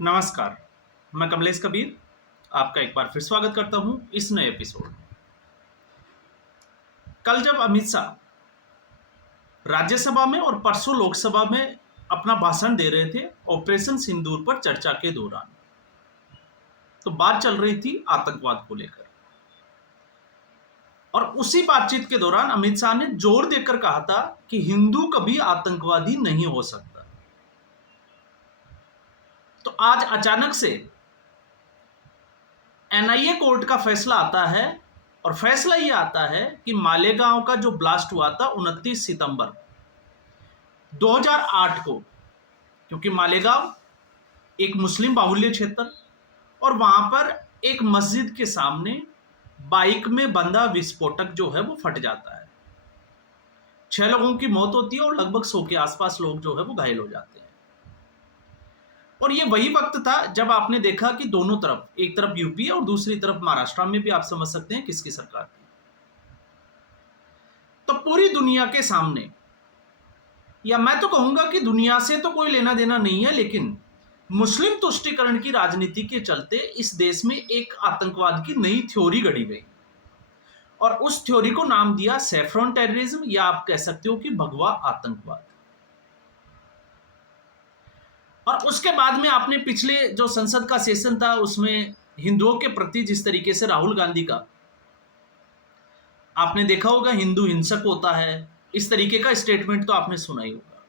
नमस्कार, मैं कमलेश कबीर आपका एक बार फिर स्वागत करता हूं इस नए एपिसोड में। कल जब अमित शाह राज्यसभा में और परसों लोकसभा में अपना भाषण दे रहे थे ऑपरेशन सिंदूर पर चर्चा के दौरान, तो बात चल रही थी आतंकवाद को लेकर। और उसी बातचीत के दौरान अमित शाह ने जोर देकर कहा था कि हिंदू कभी आतंकवादी नहीं हो सकता। तो आज अचानक से एनआईए कोर्ट का फैसला आता है और फैसला यह आता है कि मालेगांव का जो ब्लास्ट हुआ था 29 सितंबर 2008 को, क्योंकि मालेगांव एक मुस्लिम बाहुल्य क्षेत्र और वहां पर एक मस्जिद के सामने बाइक में बंधा विस्फोटक जो है वो फट जाता है। 6 लोगों की मौत होती है और लगभग 100 के आसपास लोग जो है वो घायल हो जाते हैं। और ये वही वक्त था जब आपने देखा कि दोनों तरफ, एक तरफ यूपी और दूसरी तरफ महाराष्ट्र में भी आप समझ सकते हैं किसकी सरकार थी। तो पूरी दुनिया के सामने, या मैं तो कहूंगा कि दुनिया से तो कोई लेना देना नहीं है, लेकिन मुस्लिम तुष्टीकरण की राजनीति के चलते इस देश में एक आतंकवाद की नई थ्योरी गढ़ी गई और उस थ्योरी को नाम दिया सैफ्रॉन टेररिज्म, या आप कह सकते हो कि भगवा आतंकवाद। और उसके बाद में आपने पिछले जो संसद का सेशन था उसमें हिंदुओं के प्रति जिस तरीके से राहुल गांधी का आपने देखा होगा, हिंदू हिंसक होता है, इस तरीके का स्टेटमेंट तो आपने सुना ही होगा।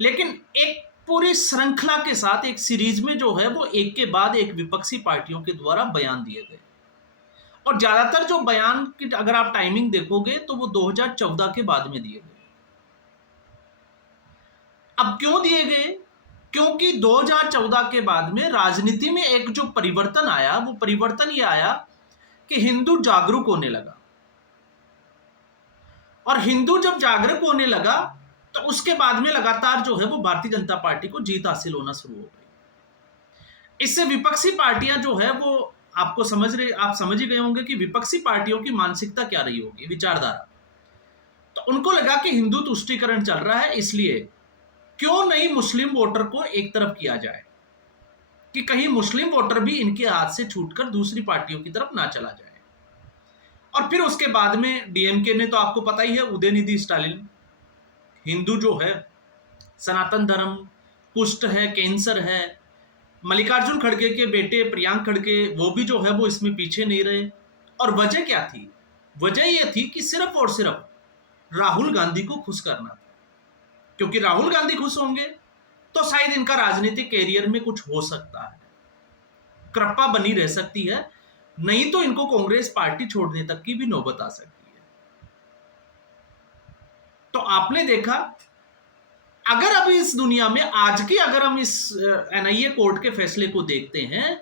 लेकिन एक पूरी श्रृंखला के साथ एक सीरीज में जो है वो एक के बाद एक विपक्षी पार्टियों के द्वारा बयान दिए गए और ज्यादातर जो बयान की अगर आप टाइमिंग देखोगे तो वो 2014 के बाद में दिए गए। अब क्यों दिए गए? क्योंकि 2014 के बाद में राजनीति में एक जो परिवर्तन आया, वो परिवर्तन ये आया कि हिंदू जागरूक होने लगा। और हिंदू जब जागरूक होने लगा तो उसके बाद में लगातार जो है वो भारतीय जनता पार्टी को जीत हासिल होना शुरू हो गई। इससे विपक्षी पार्टियां जो है वो आप समझ ही गए होंगे कि विपक्षी पार्टियों की मानसिकता क्या रही होगी, विचारधारा। तो उनको लगा कि हिंदू तुष्टीकरण चल रहा है, इसलिए क्यों नहीं मुस्लिम वोटर को एक तरफ किया जाए कि कहीं मुस्लिम वोटर भी इनके हाथ से छूटकर दूसरी पार्टियों की तरफ ना चला जाए। और फिर उसके बाद में डीएमके ने, तो आपको पता ही है, उदयनिधि स्टालिन, हिंदू जो है, सनातन धर्म, कुष्ठ है, कैंसर है, मल्लिकार्जुन खड़गे के बेटे प्रियांक खड़गे, वो भी जो है वो इसमें पीछे नहीं रहे। और वजह क्या थी? वजह यह थी कि सिर्फ और सिर्फ राहुल गांधी को खुश करना था, क्योंकि राहुल गांधी खुश होंगे तो शायद इनका राजनीतिक कैरियर में कुछ हो सकता है, कृपा बनी रह सकती है, नहीं तो इनको कांग्रेस पार्टी छोड़ने तक की भी नौबत आ सकती है। तो आपने देखा, अगर अभी इस दुनिया में आज की अगर हम इस एनआईए कोर्ट के फैसले को देखते हैं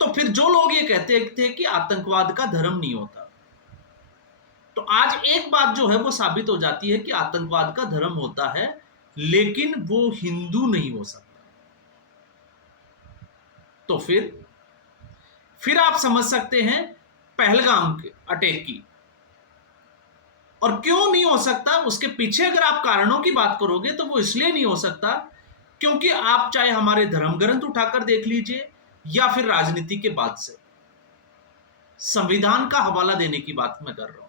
तो फिर जो लोग ये कहते थे कि आतंकवाद का धर्म नहीं होता, तो आज एक बात जो है वो साबित हो जाती है कि आतंकवाद का धर्म होता है, लेकिन वो हिंदू नहीं हो सकता। तो फिर आप समझ सकते हैं पहलगाम के अटैक की। और क्यों नहीं हो सकता, उसके पीछे अगर आप कारणों की बात करोगे तो वो इसलिए नहीं हो सकता क्योंकि आप चाहे हमारे धर्म ग्रंथ उठाकर देख लीजिए या फिर राजनीति के बाद से संविधान का हवाला देने की बात मैं कर रहा हूं।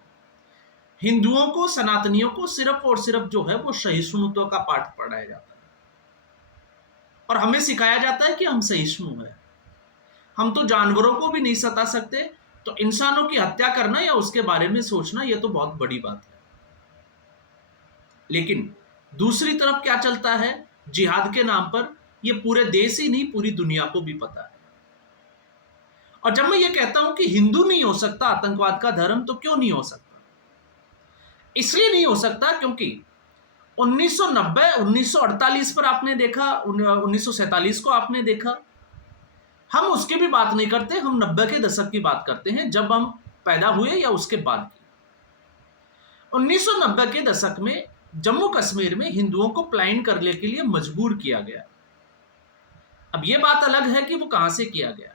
हिंदुओं को, सनातनियों को सिर्फ और सिर्फ जो है वो सहिष्णुता का पाठ पढ़ाया जाता है और हमें सिखाया जाता है कि हम सहिष्णु हैं, हम तो जानवरों को भी नहीं सता सकते, तो इंसानों की हत्या करना या उसके बारे में सोचना यह तो बहुत बड़ी बात है। लेकिन दूसरी तरफ क्या चलता है? जिहाद के नाम पर, यह पूरे देश ही नहीं पूरी दुनिया को भी पता है। और जब मैं ये कहता हूं कि हिंदू नहीं हो सकता आतंकवाद का धर्म, तो क्यों नहीं हो सकता? इसलिए नहीं हो सकता क्योंकि 1990, 1948 पर आपने देखा, 1947 को आपने देखा, हम उसकी भी बात नहीं करते, हम 90 के दशक की बात करते हैं, जब हम पैदा हुए या उसके बाद की। 1990 के दशक में जम्मू कश्मीर में हिंदुओं को पलायन करने के लिए मजबूर किया गया। अब यह बात अलग है कि वो कहां से किया गया,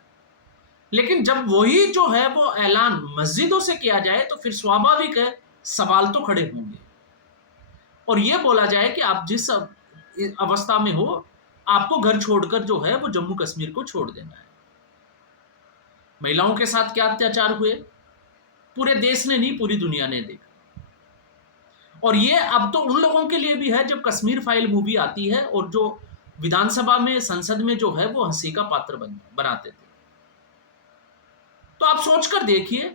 लेकिन जब वही जो है वो ऐलान मस्जिदों से किया जाए तो फिर स्वाभाविक है सवाल तो खड़े होंगे और यह बोला जाए कि आप जिस अवस्था में हो आपको घर छोड़कर जो है वो जम्मू कश्मीर को छोड़ देना है। महिलाओं के साथ क्या अत्याचार हुए पूरे देश ने नहीं, पूरी दुनिया ने देखा। और ये अब तो उन लोगों के लिए भी है जब कश्मीर फाइल मूवी आती है और जो विधानसभा में, संसद में जो है वो हंसी का पात्र बनाते थे। तो आप सोचकर देखिए,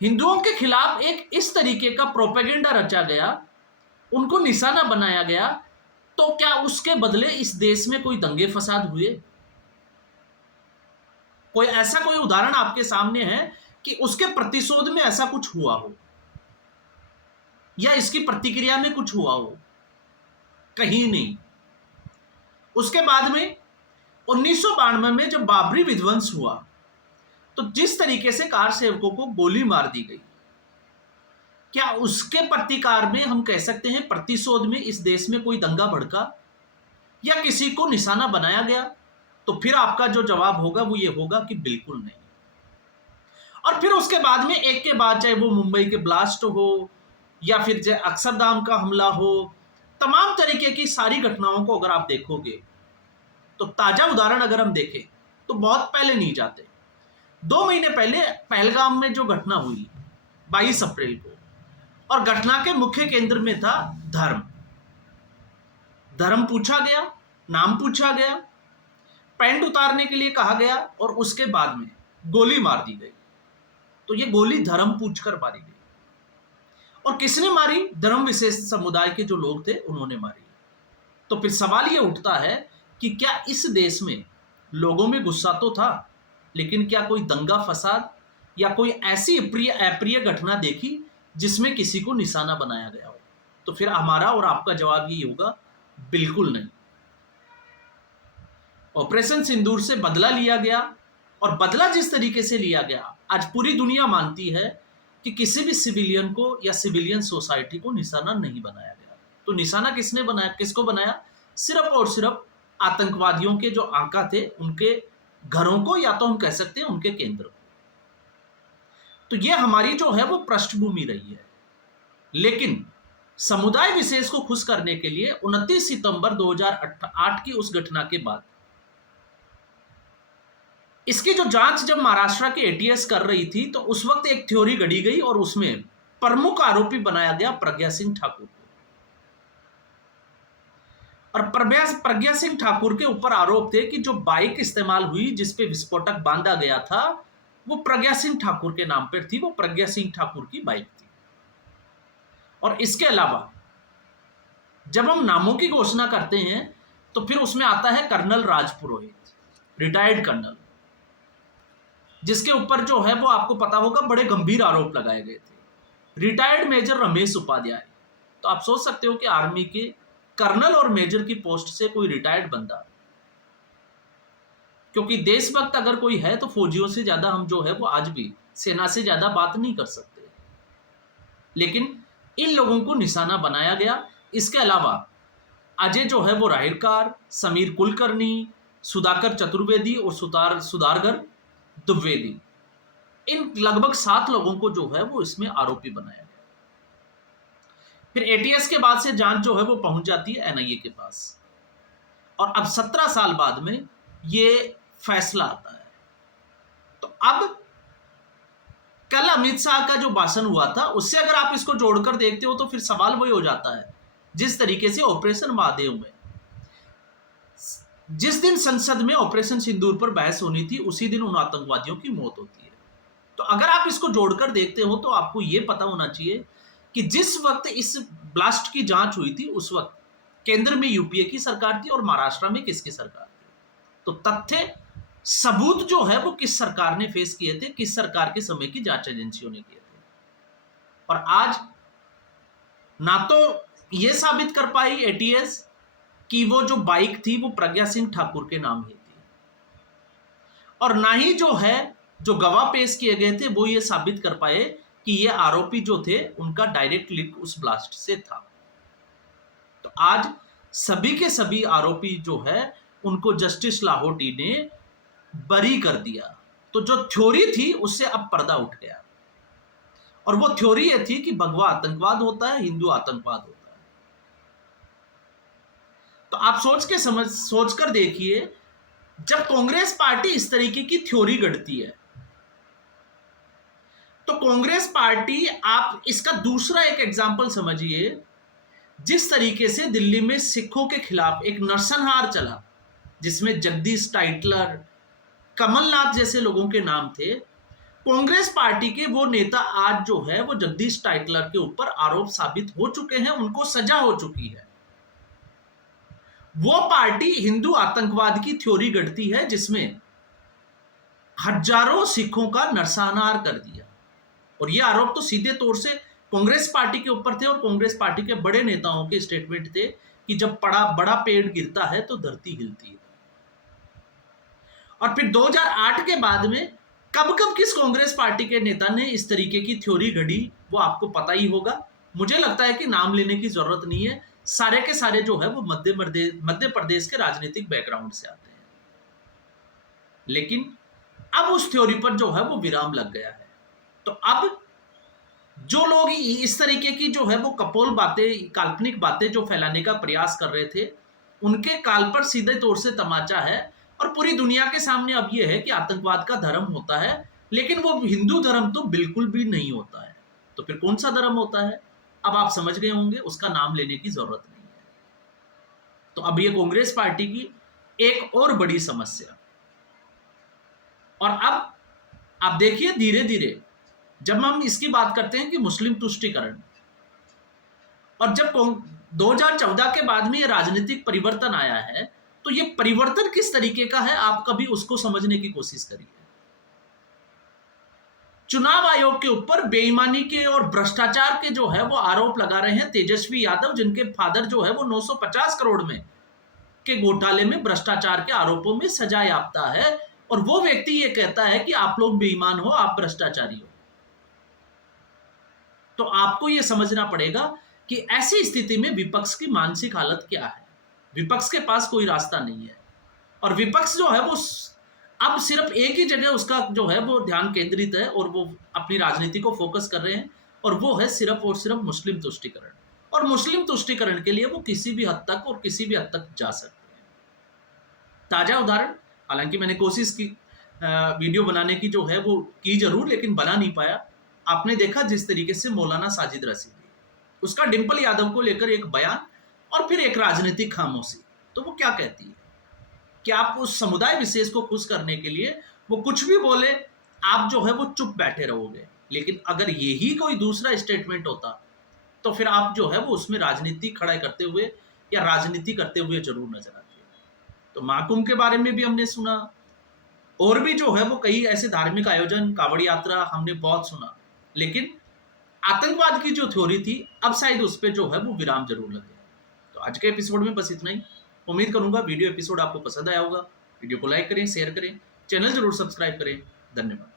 हिंदुओं के खिलाफ एक इस तरीके का प्रोपेगेंडा रचा गया, उनको निशाना बनाया गया, तो क्या उसके बदले इस देश में कोई दंगे फसाद हुए? कोई ऐसा कोई उदाहरण आपके सामने है कि उसके प्रतिशोध में ऐसा कुछ हुआ हो या इसकी प्रतिक्रिया में कुछ हुआ हो? कहीं नहीं। उसके बाद में 1992 में जब बाबरी विध्वंस हुआ तो जिस तरीके से कार सेवकों को गोली मार दी गई, क्या उसके प्रतिकार में हम कह सकते हैं, प्रतिशोध में इस देश में कोई दंगा भड़का या किसी को निशाना बनाया गया? तो फिर आपका जो जवाब होगा वो ये होगा कि बिल्कुल नहीं। और फिर उसके बाद में एक के बाद, चाहे वो मुंबई के ब्लास्ट हो या फिर अक्षरधाम का हमला हो, तमाम तरीके की सारी घटनाओं को अगर आप देखोगे तो ताजा उदाहरण अगर हम देखें तो बहुत पहले नहीं जाते, 2 महीने पहले पहलगाम में जो घटना हुई 22 अप्रैल को, और घटना के मुख्य केंद्र में था धर्म। धर्म पूछा गया, नाम पूछा गया, पैंट उतारने के लिए कहा गया और उसके बाद में गोली मार दी गई। तो ये गोली धर्म पूछकर मारी गई। और किसने मारी? धर्म विशेष समुदाय के जो लोग थे उन्होंने मारी। तो फिर सवाल ये उठता है कि क्या इस देश में लोगों में गुस्सा तो था, लेकिन क्या कोई दंगा फसाद या कोई ऐसी अप्रिय घटना देखी जिसमें किसी को निशाना बनाया गया हो? तो फिर हमारा और आपका जवाब ये होगा, बिल्कुल नहीं। ऑपरेशन सिंदूर से बदला लिया गया, और बदला जिस तरीके से लिया गया, आज पूरी दुनिया मानती है कि किसी भी सिविलियन को या सिविलियन सोसाइटी को निशाना नहीं बनाया गया। तो निशाना किसने बनाया, किसको बनाया? सिर्फ और सिर्फ आतंकवादियों के जो आका थे उनके घरों को, या तो हम कह सकते हैं उनके केंद्र को। तो ये हमारी जो है वो पृष्ठभूमि रही है। लेकिन समुदाय विशेष को खुश करने के लिए 29 सितंबर 2008 की उस घटना के बाद इसकी जो जांच जब महाराष्ट्र के एटीएस कर रही थी, तो उस वक्त एक थ्योरी गढ़ी गई और उसमें प्रमुख आरोपी बनाया गया प्रज्ञा सिंह ठाकुर को। और प्रज्ञा सिंह ठाकुर के ऊपर आरोप थे कि जो बाइक इस्तेमाल हुई जिस पे विस्फोटक बांधा गया था वो प्रज्ञा सिंह ठाकुर के नाम पर थी, वो प्रज्ञा सिंह ठाकुर की बाइक थी। और इसके अलावा जब हम नामों की घोषणा करते हैं तो फिर उसमें आता है कर्नल राजपुरोहित, रिटायर्ड कर्नल, जिसके ऊपर जो है वो आपको पता होगा बड़े गंभीर आरोप लगाए गए थे। रिटायर्ड मेजर रमेश उपाध्याय, तो आप सोच सकते हो कि आर्मी के कर्नल और मेजर की पोस्ट से कोई रिटायर्ड बंदा, क्योंकि देशभक्त अगर कोई है तो फौजियों से ज्यादा हम जो है वो आज भी सेना से ज्यादा बात नहीं कर सकते, लेकिन इन लोगों को निशाना बनाया गया। इसके अलावा अजय जो है वो राहिलकार, समीर कुलकर्णी, सुधाकर चतुर्वेदी और सुधाकर द्विवेदी, इन लगभग 7 लोगों को जो है वो इसमें आरोपी बनाया गया। फिर एटीएस के बाद से जांच जो है वो पहुंच जाती है एनआईए के पास, और अब 17 साल बाद में ये फैसला आता है। तो अब कल अमित शाह का जो भाषण हुआ था उससे अगर आप इसको जोड़कर देखते हो तो फिर सवाल वही हो जाता है, जिस तरीके से ऑपरेशन महादेव में जिस दिन संसद में ऑपरेशन सिंदूर पर बहस होनी थी उसी दिन उन आतंकवादियों की मौत होती है। तो अगर आप इसको जोड़कर देखते हो तो आपको यह पता होना चाहिए कि जिस वक्त इस ब्लास्ट की जांच हुई थी उस वक्त केंद्र में यूपीए की सरकार थी और महाराष्ट्र में किसकी सरकार थी। तो तथ्य सबूत जो है वो किस सरकार ने फेस किए थे, किस सरकार के समय की जांच एजेंसियों ने किए थे। और आज ना तो यह साबित कर पाई एटीएस कि वो जो बाइक थी वो प्रज्ञा सिंह ठाकुर के नाम ही थी, और ना ही जो है जो गवाह पेश किए गए थे वो ये साबित कर पाए कि ये आरोपी जो थे उनका डायरेक्ट लिंक उस ब्लास्ट से था। तो आज सभी के सभी आरोपी जो है उनको जस्टिस लाहौटी ने बरी कर दिया। तो जो थ्योरी थी उससे अब पर्दा उठ गया, और वो थ्योरी ये थी कि भगवा आतंकवाद होता है, हिंदू आतंकवाद होता है। तो आप सोच कर देखिए, जब कांग्रेस पार्टी इस तरीके की थ्योरी गढ़ती है, तो कांग्रेस पार्टी, आप इसका दूसरा एक एग्जांपल समझिए, जिस तरीके से दिल्ली में सिखों के खिलाफ एक नरसंहार चला, जिसमें जगदीश टाइटलर, कमलनाथ जैसे लोगों के नाम थे, कांग्रेस पार्टी के वो नेता आज जो है वो जगदीश टाइटलर के ऊपर आरोप साबित हो चुके हैं, उनको सजा हो चुकी है। वो पार्टी हिंदू आतंकवाद की थ्योरी गढ़ती है, जिसमें हजारों सिखों का नरसंहार कर दिया। और ये आरोप तो सीधे तौर से कांग्रेस पार्टी के ऊपर थे, और कांग्रेस पार्टी के बड़े नेताओं के स्टेटमेंट थे कि जब बड़ा पेड़ गिरता है तो धरती हिलती है। और फिर 2008 के बाद में कब किस कांग्रेस पार्टी के नेता ने इस तरीके की थ्योरी घड़ी, वो आपको पता ही होगा। मुझे लगता है कि नाम लेने की जरूरत नहीं है, सारे के सारे जो है वो मध्य प्रदेश के राजनीतिक बैकग्राउंड से आते हैं। लेकिन अब उस थ्योरी पर जो है वो विराम लग गया है। तो अब जो लोग इस तरीके की जो है वो कपोल बातें, काल्पनिक बातें जो फैलाने का प्रयास कर रहे थे, उनके काल पर सीधे तौर से तमाचा है। और पूरी दुनिया के सामने अब यह है कि आतंकवाद का धर्म होता है, लेकिन वो हिंदू धर्म तो बिल्कुल भी नहीं होता है। तो फिर कौन सा धर्म होता है, अब आप समझ गए होंगे, उसका नाम लेने की जरूरत नहीं है। तो अब ये कांग्रेस पार्टी की एक और बड़ी समस्या। और अब आप देखिए, धीरे धीरे जब हम इसकी बात करते हैं कि मुस्लिम तुष्टीकरण, और जब 2014 के बाद में ये राजनीतिक परिवर्तन आया है, तो ये परिवर्तन किस तरीके का है, आप कभी उसको समझने की कोशिश करिए। चुनाव आयोग के ऊपर बेईमानी के और भ्रष्टाचार के जो है वो आरोप लगा रहे हैं तेजस्वी यादव, जिनके फादर जो है वो 950 करोड़ में के घोटाले में, भ्रष्टाचार के आरोपों में सजा याफ्ता है। और वो व्यक्ति ये कहता है कि आप लोग बेईमान हो, आप भ्रष्टाचारी हो। तो आपको यह समझना पड़ेगा कि ऐसी स्थिति में विपक्ष की मानसिक हालत क्या है। विपक्ष के पास कोई रास्ता नहीं है, और विपक्ष जो है वो अब सिर्फ एक ही जगह उसका जो है वो ध्यान केंद्रित है, और वो अपनी राजनीति को फोकस कर रहे हैं, और वो है सिर्फ और सिर्फ मुस्लिम तुष्टीकरण। और मुस्लिम तुष्टीकरण के लिए वो किसी भी हद तक और किसी भी हद तक जा सकते हैं। ताजा उदाहरण, हालांकि मैंने कोशिश की वीडियो बनाने की जो है वो की जरूर, लेकिन बना नहीं पाया। आपने देखा जिस तरीके से मौलाना साजिद रशीदी, उसका डिंपल यादव को लेकर एक बयान, और फिर एक राजनीतिक खामोशी। तो वो क्या कहती है कि आप उस समुदाय विशेष को खुश करने के लिए वो कुछ भी बोले, आप जो है वो चुप बैठे रहोगे। लेकिन अगर यही कोई दूसरा स्टेटमेंट होता, तो फिर आप जो है वो उसमें राजनीति खड़ा करते हुए या राजनीति करते हुए जरूर नजर आते। तो महाकुंभ के बारे में भी हमने सुना, और भी जो है वो कई ऐसे धार्मिक आयोजन, कांवड़ यात्रा हमने बहुत सुना। लेकिन आतंकवाद की जो थ्योरी थी, अब शायद उस पर जो है वो विराम जरूर लगे। तो आज के एपिसोड में बस इतना ही। उम्मीद करूंगा वीडियो एपिसोड आपको पसंद आया होगा। वीडियो को लाइक करें, शेयर करें, चैनल जरूर सब्सक्राइब करें। धन्यवाद।